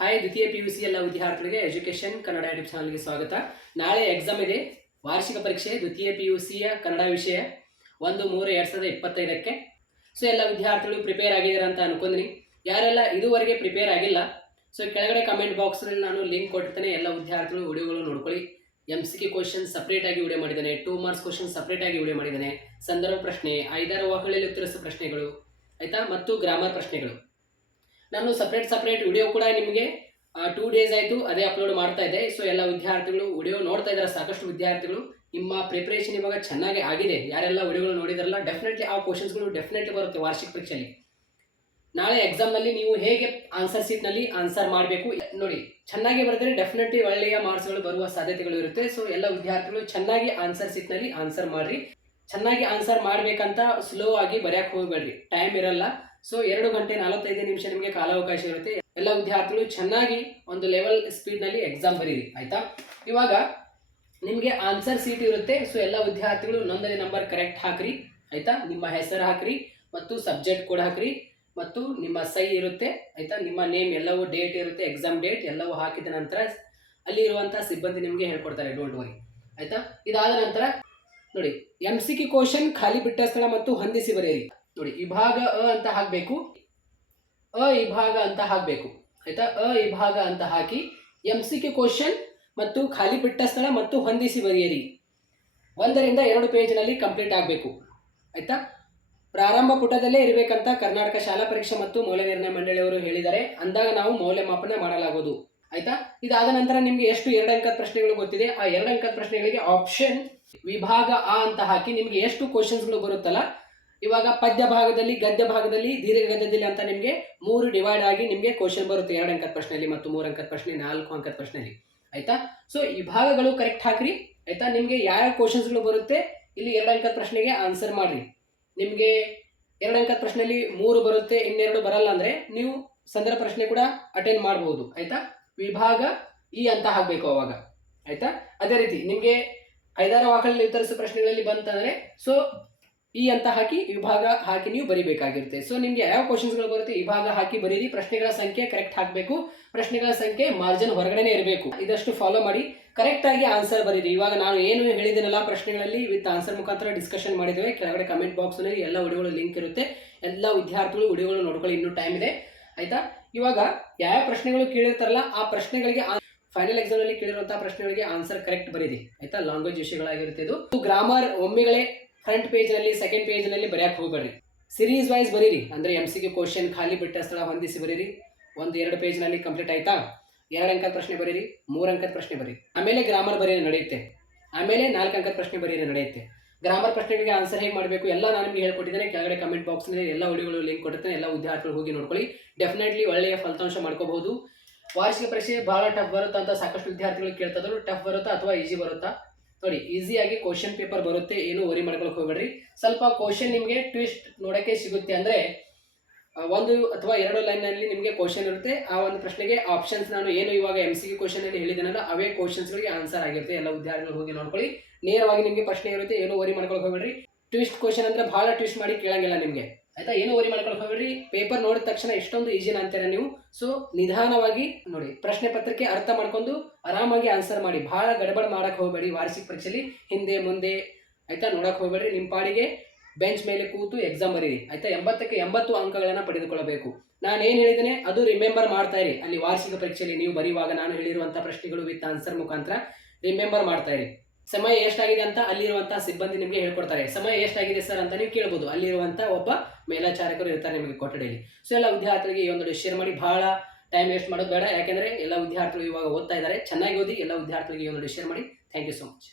Hi, ದ್ವಿತೀಯ P U C ಎಲ್ಲ ವಿದ್ಯಾರ್ಥಿಗಳಿಗೆ ಎಜುಕೇಷನ್ ಕನ್ನಡ ಯೂಟ್ಯೂಬ್ ಚಾನಲ್ಗೆ ಸ್ವಾಗತ. ನಾಳೆ ಎಕ್ಸಾಮ್ ಇದೆ. ವಾರ್ಷಿಕ ಪರೀಕ್ಷೆ, ದ್ವಿತೀಯ ಪಿ ಯು ಸಿಯ ಕನ್ನಡ ವಿಷಯ ಒಂದು, ಮೂರು, ಎರಡು ಸಾವಿರದ ಇಪ್ಪತ್ತೈದಕ್ಕೆ. ಸೊ ಎಲ್ಲ ವಿದ್ಯಾರ್ಥಿಗಳು ಪ್ರಿಪೇರ್ ಆಗಿದ್ದಾರೆ ಅಂತ ಅನ್ಕೊಂಡ್ರಿ. ಯಾರೆಲ್ಲ ಇದುವರೆಗೆ ಪ್ರಿಪೇರ್ ಆಗಿಲ್ಲ ಸೊ ಕೆಳಗಡೆ ಕಮೆಂಟ್ ಬಾಕ್ಸ್ನಲ್ಲಿ ನಾನು ಲಿಂಕ್ ಕೊಟ್ಟಿರ್ತೇನೆ. ಎಲ್ಲ ವಿದ್ಯಾರ್ಥಿಗಳು ವಿಡಿಯೋಗಳು ನೋಡ್ಕೊಳ್ಳಿ. ಎಂ ಸಿ ಕೆ ಕ್ವಶನ್ ಸಪ್ರೇಟಾಗಿ ವಿಡಿಯೋ ಮಾಡಿದ್ದಾನೆ. ಟೂ ಮಾರ್ಕ್ಸ್ ಕ್ವಶನ್ ಸಪ್ರೇಟಾಗಿ ವಿಡಿಯೋ ಮಾಡಿದ್ದಾನೆ. ಸಂದರ್ಭ ಪ್ರಶ್ನೆ, ಐದಾರು ವಾಹಗಳಲ್ಲಿ ಉತ್ತರಿಸುವ ಪ್ರಶ್ನೆಗಳು, ಆಯಿತಾ? ಮತ್ತು ಗ್ರಾಮರ್ ಪ್ರಶ್ನೆಗಳು. ನಾನು ಸಪ್ರೇಟ್ ಸಪ್ರೇಟ್ ವಿಡಿಯೋ ಕೂಡ ನಿಮಗೆ ಟೂ ಡೇಸ್ ಆಯಿತು ಅದೇ ಅಪ್ಲೋಡ್ ಮಾಡ್ತಾ ಇದ್ದೆ. ಸೊ ಎಲ್ಲ ವಿದ್ಯಾರ್ಥಿಗಳು ವಿಡಿಯೋ ನೋಡ್ತಾ ಇದ್ದಾರೆ, ಸಾಕಷ್ಟು ವಿದ್ಯಾರ್ಥಿಗಳು. ನಿಮ್ಮ ಪ್ರಿಪ್ರೇಷನ್ ಇವಾಗ ಚೆನ್ನಾಗಿ ಆಗಿದೆ. ಯಾರೆಲ್ಲ ವಿಡಿಯೋಗಳು ನೋಡಿದಾರಲ್ಲ ಡೆಫಿನೆಟ್ಲಿ ಆ ಕ್ವಶನ್ಸ್ಗಳು ಡೆಫಿನೆಟ್ಲಿ ಬರುತ್ತೆ ವಾರ್ಷಿಕ ಪರೀಕ್ಷೆಯಲ್ಲಿ. ನಾಳೆ ಎಕ್ಸಾಮ್ನಲ್ಲಿ ನೀವು ಹೇಗೆ ಆನ್ಸರ್ ಶೀಟ್ನಲ್ಲಿ ಆನ್ಸರ್ ಮಾಡಬೇಕು? ನೋಡಿ, ಚೆನ್ನಾಗಿ ಬರೆದರೆ ಡೆಫಿನೆಟ್ಲಿ ಒಳ್ಳೆಯ ಮಾರ್ಕ್ಸ್ಗಳು ಬರುವ ಸಾಧ್ಯತೆಗಳು ಇರುತ್ತೆ. ಸೊ ಎಲ್ಲ ವಿದ್ಯಾರ್ಥಿಗಳು ಚೆನ್ನಾಗಿ ಆನ್ಸರ್ ಶೀಟ್ನಲ್ಲಿ ಆನ್ಸರ್ ಮಾಡಿರಿ. ಚೆನ್ನಾಗಿ ಆನ್ಸರ್ ಮಾಡಬೇಕಂತ ಸ್ಲೋ ಆಗಿ ಬರೆಯಕ್ಕೆ ಹೋಗಬೇಡ್ರಿ. ಟೈಮ್ ಇರಲ್ಲ. ಸೊ ಎರಡು ಗಂಟೆ ನಲವತ್ತೈದು ನಿಮಿಷ ನಿಮಗೆ ಕಾಲಾವಕಾಶ ಇರುತ್ತೆ. ಎಲ್ಲ ವಿದ್ಯಾರ್ಥಿಗಳು ಚೆನ್ನಾಗಿ ಒಂದು ಲೆವೆಲ್ ಸ್ಪೀಡ್ನಲ್ಲಿ ಎಕ್ಸಾಮ್ ಬರೀರಿ, ಆಯ್ತಾ? ಇವಾಗ ನಿಮಗೆ ಆನ್ಸರ್ ಸೀಟ್ ಇರುತ್ತೆ. ಸೊ ಎಲ್ಲ ವಿದ್ಯಾರ್ಥಿಗಳು ನೋಂದಣಿ ನಂಬರ್ ಕರೆಕ್ಟ್ ಹಾಕ್ರಿ, ಆಯ್ತಾ? ನಿಮ್ಮ ಹೆಸರು ಹಾಕ್ರಿ, ಮತ್ತು ಸಬ್ಜೆಕ್ಟ್ ಕೂಡ ಹಾಕ್ರಿ, ಮತ್ತು ನಿಮ್ಮ ಸೈ ಇರುತ್ತೆ, ಆಯ್ತಾ? ನಿಮ್ಮ ನೇಮ್ ಎಲ್ಲವೂ ಡೇಟ್ ಇರುತ್ತೆ ಎಕ್ಸಾಮ್ ಡೇಟ್ ಎಲ್ಲವೂ ಹಾಕಿದ ನಂತರ ಅಲ್ಲಿ ಇರುವಂಥ ಸಿಬ್ಬಂದಿ ನಿಮಗೆ ಹೇಳ್ಕೊಡ್ತಾರೆ ಡೋಂಟ್ ವರಿ ಆಯ್ತಾ? ಇದಾದ ನಂತರ ನೋಡಿ ಎಂ ಸಿ ಕ್ವಶನ್ ಖಾಲಿ ಬಿಟ್ಟ ಸ್ಥಳ ಮತ್ತು ಹೊಂದಿಸಿ ಬರೆಯಿರಿ. ನೋಡಿ ವಿಭಾಗ ಅ ಅಂತ ಹಾಕಬೇಕು. ಅ ವಿಭಾಗ ಅಂತ ಹಾಕಬೇಕು. ಆಯ್ತಾ? ಅ ವಿಭಾಗ ಅಂತ ಹಾಕಿ ಎಂ ಸಿ ಕ್ಯೂ ಕ್ವಶನ್ ಮತ್ತು ಖಾಲಿ ಬಿಟ್ಟ ಸ್ಥಳ ಮತ್ತು ಹೊಂದಿಸಿ ಬರೆಯಿರಿ. ಒಂದರಿಂದ ಎರಡು ಪೇಜ್ನಲ್ಲಿ ಕಂಪ್ಲೀಟ್ ಆಗಬೇಕು. ಆಯ್ತಾ? ಪ್ರಾರಂಭ ಪುಟದಲ್ಲೇ ಇರಬೇಕಂತ ಕರ್ನಾಟಕ ಶಾಲಾ ಪರೀಕ್ಷೆ ಮತ್ತು ಮೌಲ್ಯ ನಿರ್ಣಯ ಮಂಡಳಿಯವರು ಹೇಳಿದ್ದಾರೆ ಅಂದಾಗ ನಾವು ಮೌಲ್ಯಮಾಪನ ಮಾಡಲಾಗುವುದು. ಆಯ್ತಾ? ಇದಾದ ನಂತರ ನಿಮಗೆ ಎಷ್ಟು ಎರಡು ಅಂಕದ ಪ್ರಶ್ನೆಗಳು ಗೊತ್ತಿದೆ, ಆ ಎರಡು ಅಂಕದ ಪ್ರಶ್ನೆಗಳಿಗೆ ಆಪ್ಷನ್ ವಿಭಾಗ ಆ ಅಂತ ಹಾಕಿ ನಿಮಗೆ ಎಷ್ಟು ಕ್ವಶನ್ಸ್ಗಳು ಬರುತ್ತಲ್ಲ ಇವಾಗ ಪದ್ಯ ಭಾಗದಲ್ಲಿ, ಗದ್ಯ ಭಾಗದಲ್ಲಿ ದೀರ್ಘ ಗದ್ಯದಲ್ಲಿ ಅಂತ ನಿಮಗೆ ಮೂರು ಡಿವೈಡ್ ಆಗಿ ನಿಮಗೆ ಕ್ವಶನ್ ಬರುತ್ತೆ. ಎರಡು ಅಂಕದ ಪ್ರಶ್ನೆಯಲ್ಲಿ ಮತ್ತು ಮೂರು ಅಂಕದ ಪ್ರಶ್ನೆ ನಾಲ್ಕು ಅಂಕದ ಪ್ರಶ್ನೆಯಲ್ಲಿ ಆಯ್ತಾ? ಸೊ ಈ ಭಾಗಗಳು ಕರೆಕ್ಟ್ ಹಾಕ್ರಿ. ಆಯ್ತಾ? ನಿಮಗೆ ಯಾವ ಕ್ವಶನ್ಸ್ಗಳು ಬರುತ್ತೆ, ಇಲ್ಲಿ ಎರಡು ಅಂಕದ ಪ್ರಶ್ನೆಗೆ ಆನ್ಸರ್ ಮಾಡ್ರಿ. ನಿಮಗೆ ಎರಡು ಅಂಕದ ಪ್ರಶ್ನೆಯಲ್ಲಿ ಮೂರು ಬರುತ್ತೆ, ಇನ್ನೆರಡು ಬರಲ್ಲ ಅಂದ್ರೆ ನೀವು ಸಂದರ್ಭ ಪ್ರಶ್ನೆ ಕೂಡ ಅಟೆಂಡ್ ಮಾಡಬಹುದು ಆಯ್ತಾ? ವಿಭಾಗ ಈ ಅಂತ ಹಾಕಬೇಕು ಅವಾಗ. ಆಯ್ತಾ? ಅದೇ ರೀತಿ ನಿಮಗೆ ಐದಾರು ವಾಕಲ್ಲಿ ಉತ್ತರಿಸೋ ಪ್ರಶ್ನೆಗಳಲ್ಲಿ ಬಂತಂದರೆ ಸೊ ಈ ಅಂತ ಹಾಕಿ ವಿಭಾಗ ಹಾಕಿ ನೀವು ಬರಿಬೇಕಾಗಿರುತ್ತೆ. ಸೊ ನಿಮಗೆ ಯಾವ ಕ್ವಶನ್ಸ್ಗಳು ಬರುತ್ತೆ ವಿಭಾಗ ಹಾಕಿ ಬರೀರಿ. ಪ್ರಶ್ನೆಗಳ ಸಂಖ್ಯೆ ಕರೆಕ್ಟ್ ಹಾಕಬೇಕು. ಪ್ರಶ್ನೆಗಳ ಸಂಖ್ಯೆ ಮಾರ್ಜಿನ್ ಹೊರಗಡೆನೇ ಇರಬೇಕು. ಇದಷ್ಟು ಫಾಲೋ ಮಾಡಿ. ಕರೆಕ್ಟ್ ಆಗಿ ಆನ್ಸರ್ ಬರೀರಿ. ಇವಾಗ ನಾನು ಏನು ಹೇಳಿದ್ದೀನಲ್ಲ ಪ್ರಶ್ನೆಗಳಲ್ಲಿ ವಿತ್ ಆನ್ಸರ್ ಮುಖಾಂತರ ಡಿಸ್ಕಷನ್ ಮಾಡಿದ್ದೇವೆ. ಕೆಳಗಡೆ ಕಮೆಂಟ್ ಬಾಕ್ಸ್ನಲ್ಲಿ ಎಲ್ಲ ವಿಡಿಯೋಗಳು ಲಿಂಕ್ ಇರುತ್ತೆ. ಎಲ್ಲ ವಿದ್ಯಾರ್ಥಿಗಳು ವಿಡಿಯೋಗಳು ನೋಡ್ಕೊಳ್ಳಿ. ಇನ್ನೂ ಟೈಮ್ ಇದೆ. ಆಯಿತಾ? ಇವಾಗ ಯಾವ ಪ್ರಶ್ನೆಗಳು ಕೇಳಿರ್ತಾರಲ್ಲ ಆ ಪ್ರಶ್ನೆಗಳಿಗೆ ಫೈನಲ್ ಎಕ್ಸಾಮ್ ಅಲ್ಲಿ ಕೇಳಿರುವಂತಹ ಪ್ರಶ್ನೆಗಳಿಗೆ ಆನ್ಸರ್ ಕರೆಕ್ಟ್ ಬರೀರಿ. ಆಯ್ತಾ? ಲ್ಯಾಂಗ್ವೇಜ್ ವಿಷಯಗಳಾಗಿರುತ್ತೆ ಇದು. ಗ್ರಾಮರ್ ಒಮ್ಮೆಗಳೇ ಫ್ರಂಟ್ ಪೇಜ್ನಲ್ಲಿ ಸೆಕೆಂಡ್ ಪೇಜ್ನಲ್ಲಿ ಬರೆಯಕ್ಕೆ ಹೋಗಬೇಡ್ರಿ. ಸಿರೀಸ್ ವೈಸ್ ಬರೀರಿ. ಅಂದ್ರೆ ಎಂ ಸಿ ಕ್ವಶನ್ ಖಾಲಿ ಬಿಟ್ಟ ಸ್ಥಳ ಹೊಂದಿಸಿ ಬರೀರಿ. ಒಂದು ಎರಡು ಪೇಜ್ನಲ್ಲಿ ಕಂಪ್ಲೀಟ್ ಆಯ್ತಾ? ಎರಡು ಅಂಕದ ಪ್ರಶ್ನೆ ಬರೀರಿ, ಮೂರು ಅಂಕದ ಪ್ರಶ್ನೆ ಬರೀರಿ. ಆಮೇಲೆ ಗ್ರಾಮರ್ ಬರೀರಿ ನಡೆಯುತ್ತೆ. ಆಮೇಲೆ ನಾಲ್ಕು ಅಂಕದ ಪ್ರಶ್ನೆ ಬರೀರಿ ನಡೆಯುತ್ತೆ. ಗ್ರಾಮರ್ ಪ್ರಶ್ನೆಗಳಿಗೆ ಆನ್ಸರ್ ಹೇಗೆ ಮಾಡಬೇಕು? ಎಲ್ಲ ನಾನು ನಿಮಗೆ ಹೇಳ್ಕೊಟ್ಟಿದ್ದೇನೆ. ಕೆಳಗಡೆ ಕಮೆಂಟ್ ಬಾಕ್ಸ್ನಲ್ಲಿ ಎಲ್ಲ ವಿಡಿಯೋಗಳು ಲಿಂಕ್ ಕೊಡ್ತೇನೆ ಎಲ್ಲ ವಿದ್ಯಾರ್ಥಿಗಳು ಹೋಗಿ ನೋಡ್ಕೊಳ್ಳಿ. ಡೆಫಿನೆಟ್ಲಿ ಒಳ್ಳೆಯ ಫಲಿತಾಂಶ ಮಾಡ್ಕೋಬಹುದು. ವಾರ್ಷಿಕ ಪರೀಕ್ಷೆ ಬಹಳ ಟಫ್ ಬರುತ್ತಾ ಅಂತ ಸಾಕಷ್ಟು ವಿದ್ಯಾರ್ಥಿಗಳು ಕೇಳ್ತಾ ಇದ್ರು. ಟಫ್ ಬರುತ್ತಾ ಅಥವಾ ಈಸಿ ಬರುತ್ತಾ? ನೋಡಿ ಈಸಿಯಾಗಿ ಕ್ವಶನ್ ಪೇಪರ್ ಬರುತ್ತೆ, ಏನು ವರಿ ಮಾಡ್ಕೊಳಕ್ ಹೋಗ್ಬೇಡ್ರಿ. ಸ್ವಲ್ಪ ಕ್ವಶನ್ ನಿಮಗೆ ಟ್ವಿಸ್ಟ್ ನೋಡೋಕ್ಕೆ ಸಿಗುತ್ತೆ ಅಂದ್ರೆ ಒಂದು ಅಥವಾ ಎರಡು ಲೈನಲ್ಲಿ ನಿಮಗೆ ಕ್ವಶನ್ ಇರುತ್ತೆ. ಆ ಒಂದು ಪ್ರಶ್ನೆಗೆ ಆಪ್ಷನ್ಸ್ ನಾನು ಏನು ಇವಾಗ ಎಂ ಸಿ ಕ್ವಶನ್ ಅಲ್ಲಿ ಹೇಳಿದ್ದೇನಲ್ಲ ಅವೇ ಕ್ವಶನ್ಸ್ಗಳಿಗೆ ಆನ್ಸರ್ ಆಗಿರುತ್ತೆ. ಎಲ್ಲ ವಿದ್ಯಾರ್ಥಿಗಳು ಹೋಗಿ ನೋಡ್ಕೊಳ್ಳಿ. ನೇರವಾಗಿ ನಿಮಗೆ ಪ್ರಶ್ನೆ ಇರುತ್ತೆ, ಏನು ವರಿ ಮಾಡ್ಕೊಳಕ್ ಹೋಗ್ಬೇಡ್ರಿ. ಟ್ವಿಸ್ಟ್ ಕ್ವಶನ್ ಅಂದ್ರೆ ಬಹಳ ಟ್ವಿಸ್ಟ್ ಮಾಡಿ ಕೇಳಂಗಿಲ್ಲ ನಿಮಗೆ. ಆಯ್ತಾ? ಏನು ಓರಿ ಮಾಡ್ಕೊಳಕ್ ಪೇಪರ್ ನೋಡಿದ ತಕ್ಷಣ ಎಷ್ಟೊಂದು ಈಜಿನ ಅಂತೀರ ನೀವು. ಸೊ ನಿಧಾನವಾಗಿ ನೋಡಿ, ಪ್ರಶ್ನೆ ಪತ್ರಿಕೆ ಅರ್ಥ ಮಾಡ್ಕೊಂಡು ಆರಾಮಾಗಿ ಆನ್ಸರ್ ಮಾಡಿ. ಬಹಳ ಗಡಬಡ ಮಾಡಕ್ ಹೋಗಬೇಡಿ ವಾರ್ಷಿಕ ಪರೀಕ್ಷೆಯಲ್ಲಿ ಹಿಂದೆ, ಮುಂದೆ, ಆಯ್ತಾ? ನೋಡಕ್ ಹೋಗಬೇಡ್ರಿ. ನಿಮ್ಮ ಪಾಡಿಗೆ ಬೆಂಚ್ ಮೇಲೆ ಕೂತು ಎಕ್ಸಾಮ್ ಬರೀರಿ. ಆಯ್ತಾ? ಎಂಬತ್ತಕ್ಕೆ ಎಂಬತ್ತು ಅಂಕಗಳನ್ನು ಪಡೆದುಕೊಳ್ಳಬೇಕು. ನಾನು ಏನು ಹೇಳಿದ್ದೇನೆ? ಅದು ರಿಮೆಂಬರ್ ಮಾಡ್ತಾ ಇರಿ. ಅಲ್ಲಿ ವಾರ್ಷಿಕ ಪರೀಕ್ಷೆಯಲ್ಲಿ ನೀವು ಬರೆಯುವಾಗ ನಾನು ಹೇಳಿರುವಂಥ ಪ್ರಶ್ನೆಗಳು ವಿತ್ ಆನ್ಸರ್ ಮುಖಾಂತರ ರಿಮೆಂಬರ್ ಮಾಡ್ತಾ ಇರಿ. ಸಮಯ ಎಷ್ಟಾಗಿದೆ ಅಂತ ಅಲ್ಲಿರುವಂತಹ ಸಿಬ್ಬಂದಿ ನಿಮಗೆ ಹೇಳ್ಕೊಡ್ತಾರೆ. ಸಮಯ ಎಷ್ಟಾಗಿದೆ ಸರ್ ಅಂತ ನೀವು ಕೇಳ್ಬೋದು. ಅಲ್ಲಿರುವಂತಹ ಒಬ್ಬ ಮೇಲಾಚಾರಕರು ಇರ್ತಾರೆ ನಿಮಗೆ ಕೊಠಡಿಯಲ್ಲಿ. ಸೊ ಎಲ್ಲ ವಿದ್ಯಾರ್ಥಿಗಳಿಗೆ ಈ ಒಂದು ಶೇರ್ ಮಾಡಿ ಬಹಳ ಟೈಮ್ ವೇಸ್ಟ್ ಮಾಡೋದು ಬೇಡ. ಯಾಕೆಂದರೆ ಎಲ್ಲ ವಿದ್ಯಾರ್ಥಿಗಳು ಇವಾಗ ಓದ್ತಾ ಇದ್ದಾರೆ. ಚೆನ್ನಾಗಿ ಓದಿ ಎಲ್ಲ ವಿದ್ಯಾರ್ಥಿಗಳಿಗೆ ಈ ಒಂದು ಶೇರ್ ಮಾಡಿ. Thank you so much